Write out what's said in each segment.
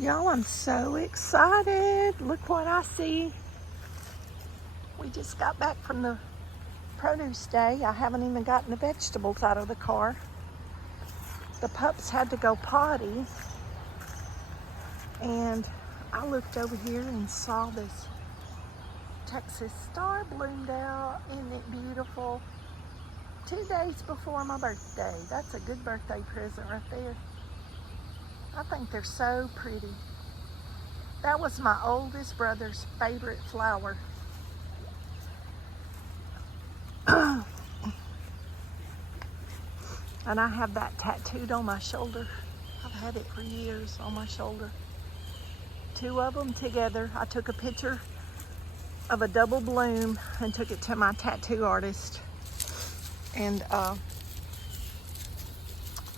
Y'all, I'm so excited. Look what I see. We just got back from the produce day. I haven't even gotten the vegetables out of the car. The pups had to go potty. And I looked over here and saw this Texas star bloomed out. Isn't it beautiful? 2 days before my birthday. That's a good birthday present right there. I think they're so pretty. That was my oldest brother's favorite flower. And I have that tattooed on my shoulder. I've had it for years on my shoulder. 2 of them together. I took a picture of a double bloom and took it to my tattoo artist. And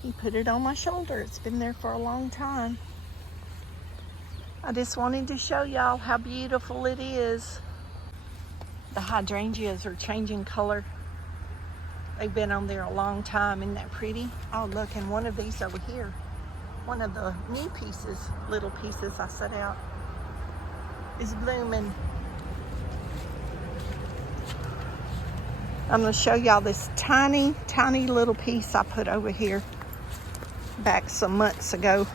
he put it on my shoulder. It's been there for a long time. I just wanted to show y'all how beautiful it is. The hydrangeas are changing color. They've been on there a long time. Isn't that pretty? Oh, look, and one of these over here, one of the new pieces, little pieces I set out, is blooming. I'm going to show y'all this tiny, tiny little piece I put over here back some months ago.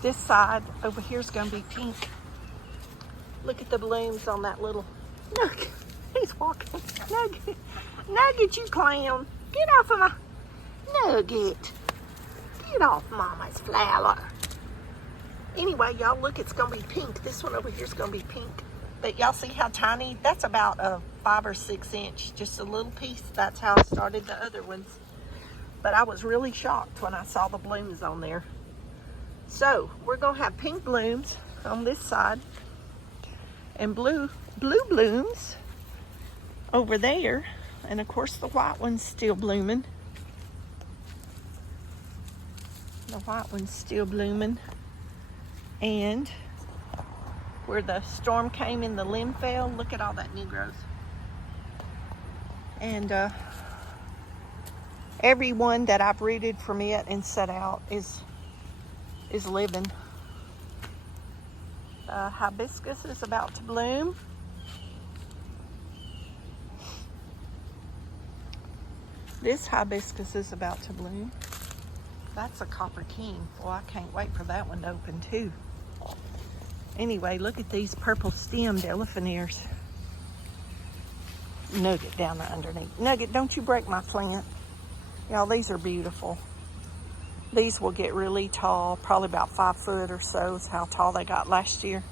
This side over here is going to be pink. Look at the blooms on that little Nugget. He's walking. Nugget. Nugget, you clown. Get off of my Nugget. Get off Mama's flower. Anyway, y'all, look, it's going to be pink. This one over here is going to be pink. But y'all see how tiny? That's about a 5 or 6 inch, just a little piece. That's how I started the other ones. But I was really shocked when I saw the blooms on there. So we're gonna have pink blooms on this side and blue blooms over there. And of course the white one's still blooming. The white one's still blooming. And where the storm came and the limb fell, look at all that new growth. And every one that I've rooted from it and set out is living. Hibiscus is about to bloom. This hibiscus is about to bloom. That's a copper king. Well, I can't wait for that one to open too. Anyway, look at these purple stemmed elephant ears. Nugget down there underneath. Nugget, don't you break my plant. Y'all, these are beautiful. These will get really tall, probably about 5 foot or so is how tall they got last year.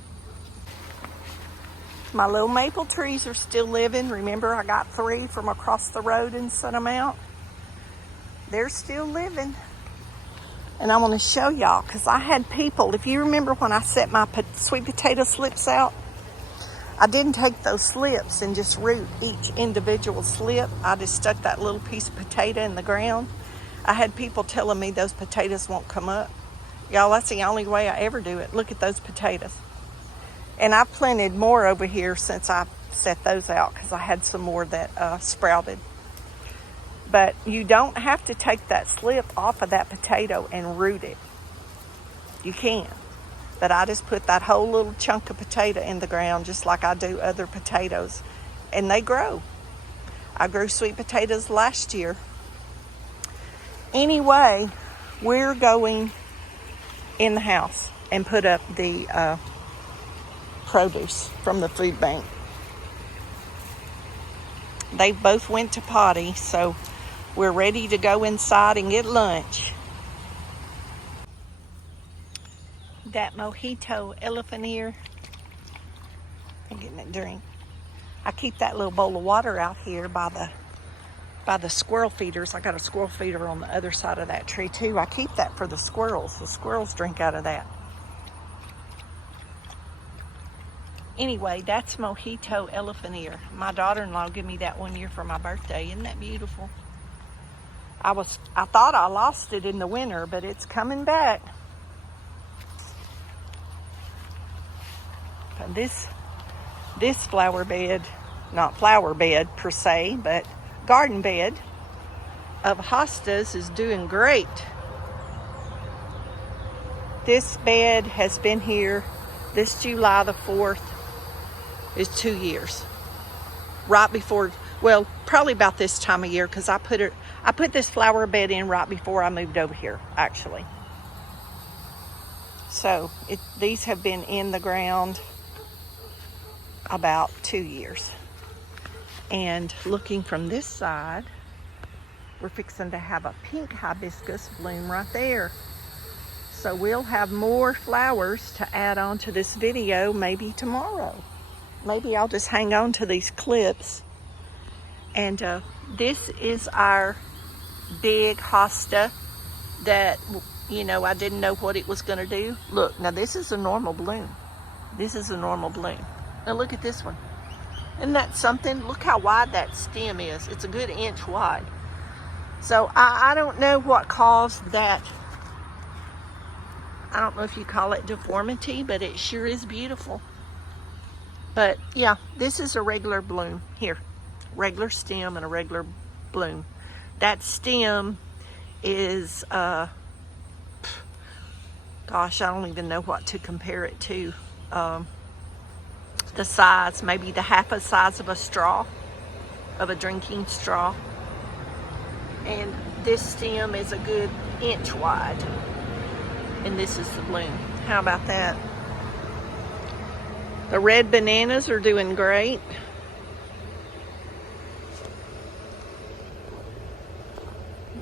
My little maple trees are still living. Remember, I got 3 from across the road and set them out. They're still living. And I want to show y'all, because I had people, if you remember when I set my sweet potato slips out, I didn't take those slips and just root each individual slip. I just stuck that little piece of potato in the ground. I had people telling me those potatoes won't come up. Y'all, that's the only way I ever do it. Look at those potatoes. And I planted more over here since I set those out, because I had some more that sprouted. But you don't have to take that slip off of that potato and root it. You can. But I just put that whole little chunk of potato in the ground just like I do other potatoes. And they grow. I grew sweet potatoes last year. Anyway, we're going in the house and put up the produce from the food bank. They both went to potty, so we're ready to go inside and get lunch. That mojito elephant ear. I'm getting a drink. I keep that little bowl of water out here by the squirrel feeders. I got a squirrel feeder on the other side of that tree too. I keep that for the squirrels. The squirrels drink out of that. Anyway, that's mojito elephant ear. My daughter-in-law gave me that one year for my birthday. Isn't that beautiful? I thought I lost it in the winter, but it's coming back. And this flower bed, not flower bed per se, but garden bed of hostas is doing great. This bed has been here. This July the 4th is 2 years. Right before, well, probably about this time of year, because I put this flower bed in right before I moved over here, actually. So these have been in the ground about 2 years. And looking from this side, we're fixing to have a pink hibiscus bloom right there. So we'll have more flowers to add on to this video maybe tomorrow. Maybe I'll just hang on to these clips. And this is our big hosta that, you know, I didn't know what it was going to do. Look, now this is a normal bloom. This is a normal bloom. Now look at this one. Isn't that something? Look how wide that stem is. It's a good inch wide. So I don't know what caused that. I don't know if you call it deformity, but it sure is beautiful. But yeah, this is a regular bloom here. Regular stem and a regular bloom. That stem is, gosh, I don't even know what to compare it to. The size, maybe the half a size of a straw, of a drinking straw. And this stem is a good inch wide. And this is the bloom. How about that? The red bananas are doing great.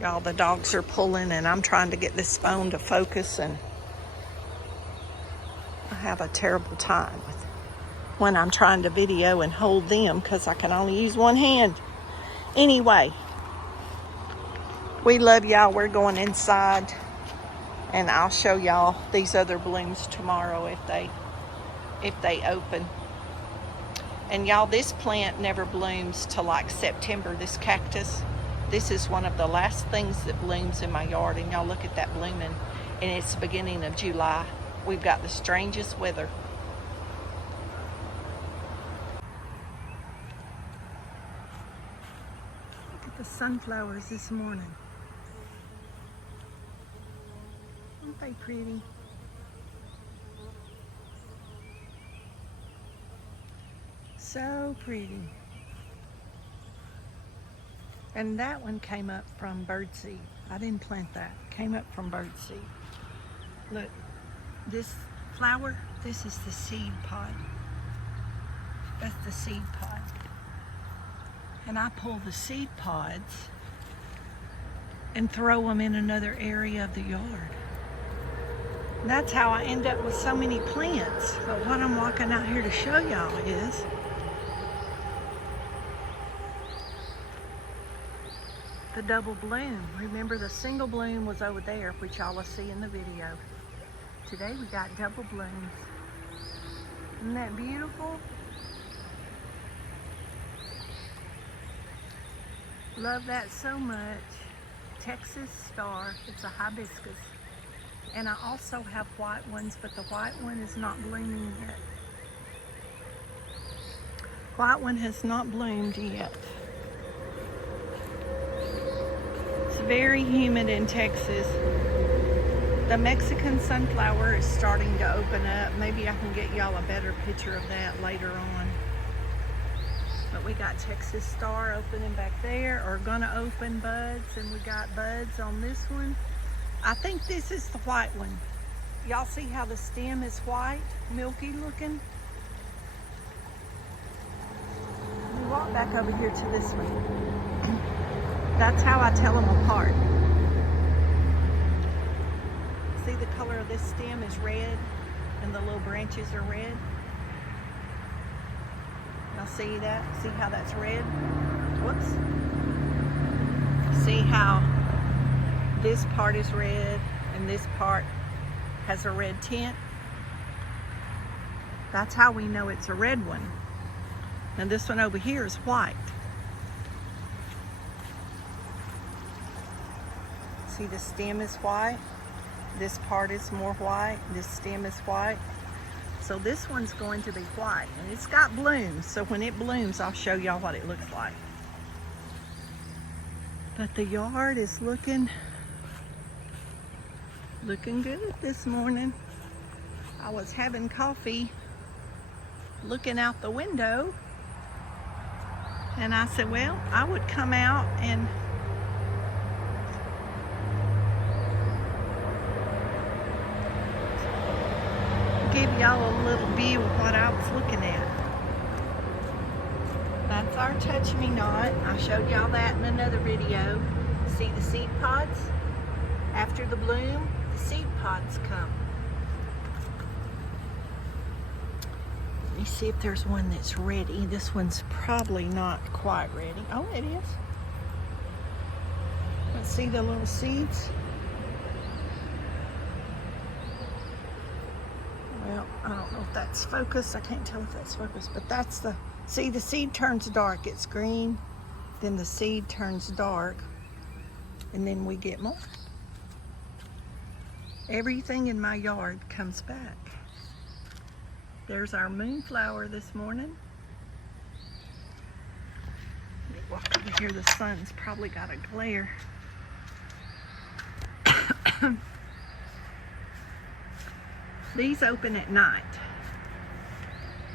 Y'all, the dogs are pulling and I'm trying to get this phone to focus, and I have a terrible time with when I'm trying to video and hold them because I can only use one hand. Anyway, we love y'all. We're going inside, and I'll show y'all these other blooms tomorrow if they open. And y'all, this plant never blooms till like September, this cactus. This is one of the last things that blooms in my yard, and y'all look at that blooming, and it's the beginning of July. We've got the strangest weather. The sunflowers this morning. Aren't they pretty? So pretty. And that one came up from birdseed. I didn't plant that. It came up from birdseed. Look, this flower, this is the seed pod. That's the seed pod. And I pull the seed pods and throw them in another area of the yard. And that's how I end up with so many plants. But what I'm walking out here to show y'all is the double bloom. Remember, the single bloom was over there, which y'all will see in the video. Today we got double blooms. Isn't that beautiful? Love that so much. Texas Star, it's a hibiscus. And I also have white ones, but the white one is not blooming yet. White one has not bloomed yet. It's very humid in Texas. The Mexican sunflower is starting to open up. Maybe I can get y'all a better picture of that later on. But we got Texas Star opening back there, or gonna open buds, and we got buds on this one. I think this is the white one. Y'all see how the stem is white, milky looking? We walk back over here to this one. That's how I tell them apart. See, the color of this stem is red, and the little branches are red. Y'all see that? See how that's red? Whoops. See how this part is red and this part has a red tint? That's how we know it's a red one. And this one over here is white. See, the stem is white. This part is more white. This stem is white. So this one's going to be white, and it's got blooms. So when it blooms, I'll show y'all what it looks like. But the yard is looking Looking good this morning. I was having coffee looking out the window, and I said, well, I would come out and give y'all a little view of what I was looking at. That's our touch-me-not. I showed y'all that in another video. See the seed pods? After the bloom, the seed pods come. Let me see if there's one that's ready. This one's probably not quite ready. Oh, it is. Let's see the little seeds. Well, I don't know if that's focused. I can't tell if that's focused, but that's the, see, the seed turns dark. It's green, then the seed turns dark, and then we get more. Everything in my yard comes back. There's our moonflower this morning. Let me walk over here. The sun's probably got a glare. These open at night.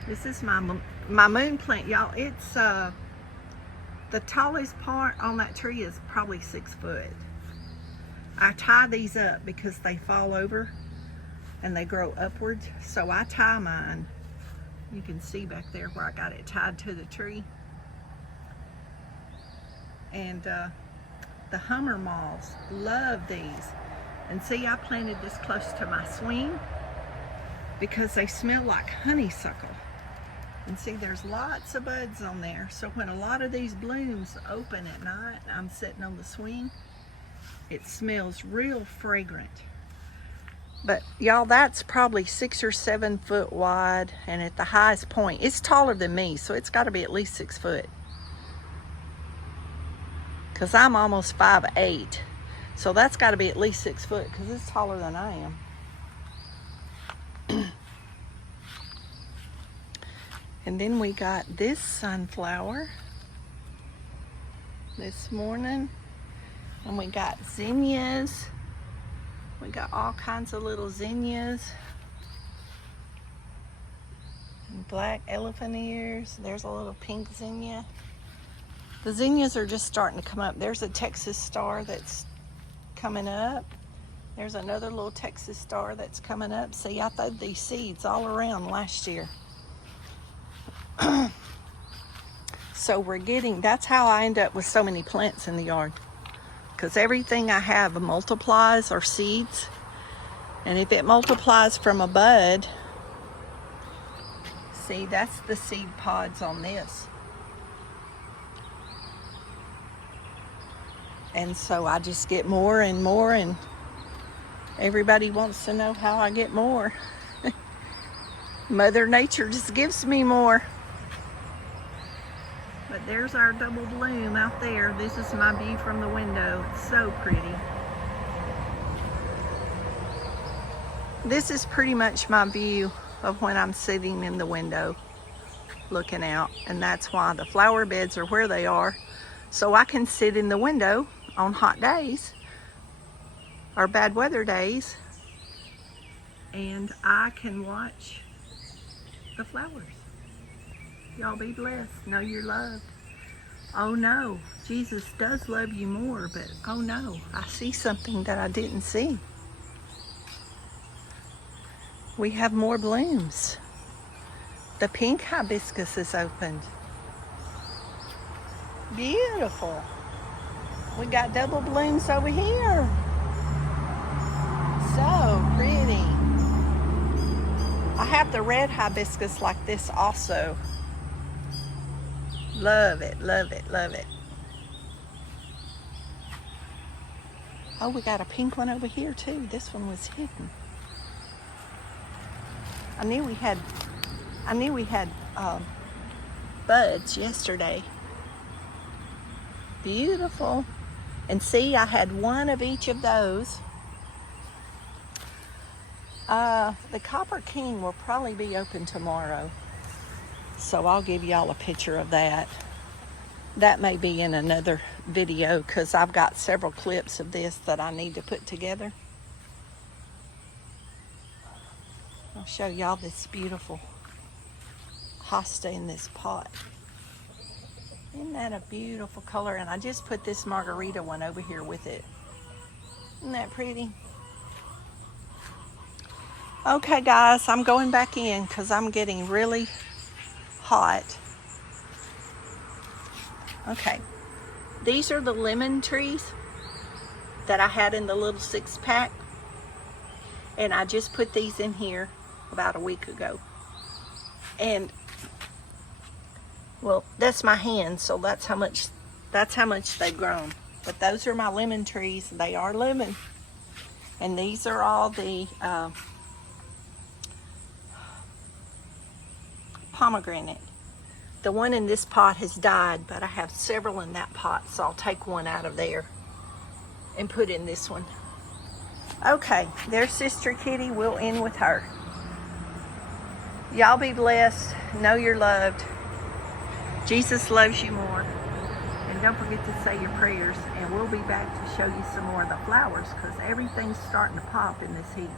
This is my moon plant, y'all. It's the tallest part on that tree is probably 6 foot. I tie these up because they fall over and they grow upwards. So I tie mine. You can see back there where I got it tied to the tree. And the hummer moths love these. And see, I planted this close to my swing because they smell like honeysuckle. And see, there's lots of buds on there. So when a lot of these blooms open at night, I'm sitting on the swing, it smells real fragrant. But y'all, that's probably 6 or 7 foot wide, and at the highest point, it's taller than me, so it's got to be at least 6 foot. Because I'm almost 5'8", so that's got to be at least 6 foot because it's taller than I am. And then we got this sunflower this morning, and we got zinnias. We got all kinds of little zinnias. And black elephant ears. There's a little pink zinnia. The zinnias are just starting to come up. There's a Texas star that's coming up. There's another little Texas star that's coming up. See, I threw these seeds all around last year. So we're getting, that's how I end up with so many plants in the yard. Because everything I have multiplies or seeds. And if it multiplies from a bud, see, that's the seed pods on this. And so I just get more and more, and everybody wants to know how I get more. Mother Nature just gives me more. But there's our double bloom out there. This is my view from the window. It's so pretty. This is pretty much my view of when I'm sitting in the window looking out. And that's why the flower beds are where they are. So I can sit in the window on hot days or bad weather days, and I can watch the flowers. Y'all be blessed. Know you're loved. Oh no, Jesus does love you more, but oh no, I see something that I didn't see. We have more blooms. The pink hibiscus is opened. Beautiful. We got double blooms over here. So pretty. I have the red hibiscus like this also. Love it, love it, love it. Oh, we got a pink one over here too. This one was hidden. I knew we had buds yesterday. Beautiful. And see, I had one of each of those. The Copper King will probably be open tomorrow. So I'll give y'all a picture of that. That may be in another video because I've got several clips of this that I need to put together. I'll show y'all this beautiful hosta in this pot. Isn't that a beautiful color? And I just put this margarita one over here with it. Isn't that pretty? Okay guys, I'm going back in because I'm getting really hot. Okay, these are the lemon trees that I had in the little 6-pack. And I just put these in here about a week ago. And well, that's my hand, so that's how much they've grown. But those are my lemon trees. They are living. And these are all the pomegranate. The one in this pot has died, but I have several in that pot, so I'll take one out of there and put in this one. Okay, there's Sister Kitty. We'll end with her. Y'all be blessed. Know you're loved. Jesus loves you more. And don't forget to say your prayers. And we'll be back to show you some more of the flowers because everything's starting to pop in this heat.